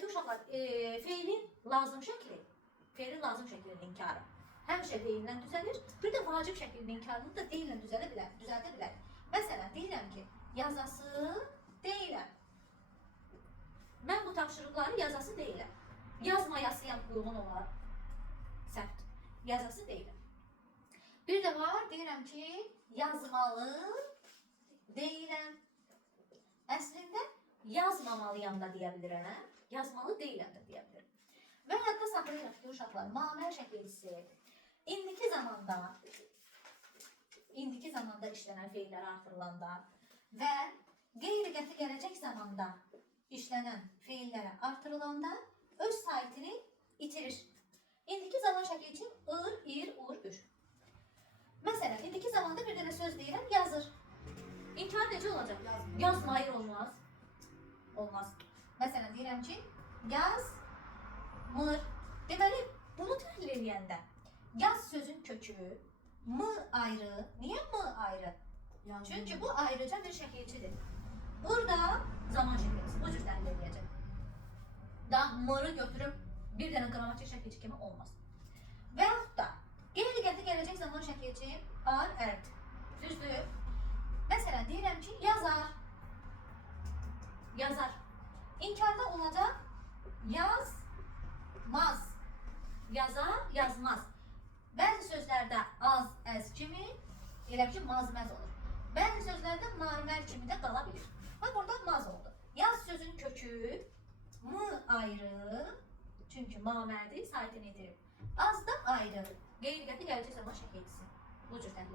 ki uşaqlar, feilin lazım şəklinin inkarı həmişə deyilən düzəlir. Bir də vacib şəklinin inkarını da deyilən düzəldə bilər. Məsələn, deyirəm ki, yazası deyiləm. Mən bu tapşırıqları yazası deyiləm. Yazmayasıyam uyğun olar. Səhvdir. Yazası deyiləm. Bir də var, deyirəm ki, yazmalı deyiləm. Əslində yazmamalıyam da deyə bilirəm. Yazmalı deyiləm də deyə bilirəm. Və hətta saxlayırıq ki, uşaqlar, maməl şəkilçisi indiki zamanda işlənən feillər artırılanda və qeyri-qəti gələcək zamanda işlənən feillərə artırılanda öz saitini itirir. İndiki zaman şəkli üçün ır, ir, ur, ür. Məsələn, indiki zamanda bir dənə söz deyirəm, yazır. İnkar necə olacaq? Yazmayır olmaz. Olmaz. Məsələn, deyirəm ki, yazmır. Deməli, bunu təhlil edəndə yaz sözün kökü m ayrı. Niyə m ayrı? Çünki bu ayrıca bir şəkilçidir. Burada zaman şəkilçisi bu cür təhlil edəcək. Daha m-ı götürüb bir dənə qrammatik şəkilçi kimi olmaz. Və yaxud da qeyri-qəti gələcək zaman şəkilçi ar, ərd. Düzdür? Məsələn, deyirəm ki, yazar. Yazar. İnkarda olacaq yazmaz. Yazar, yazmaz. Bəzi sözlərdə az, əz kimi, elə ki, maz-məz olur. Bəzi sözlərdə nar-mər kimi də qala bilir. Bax, burada maz oldu. Yaz sözün kökü m ayrı, çünki mamərdir, saitini itirir. Az da ayrı, qeyri-qəti gələcək zaman şəkilçisi. Bu cür təhlil.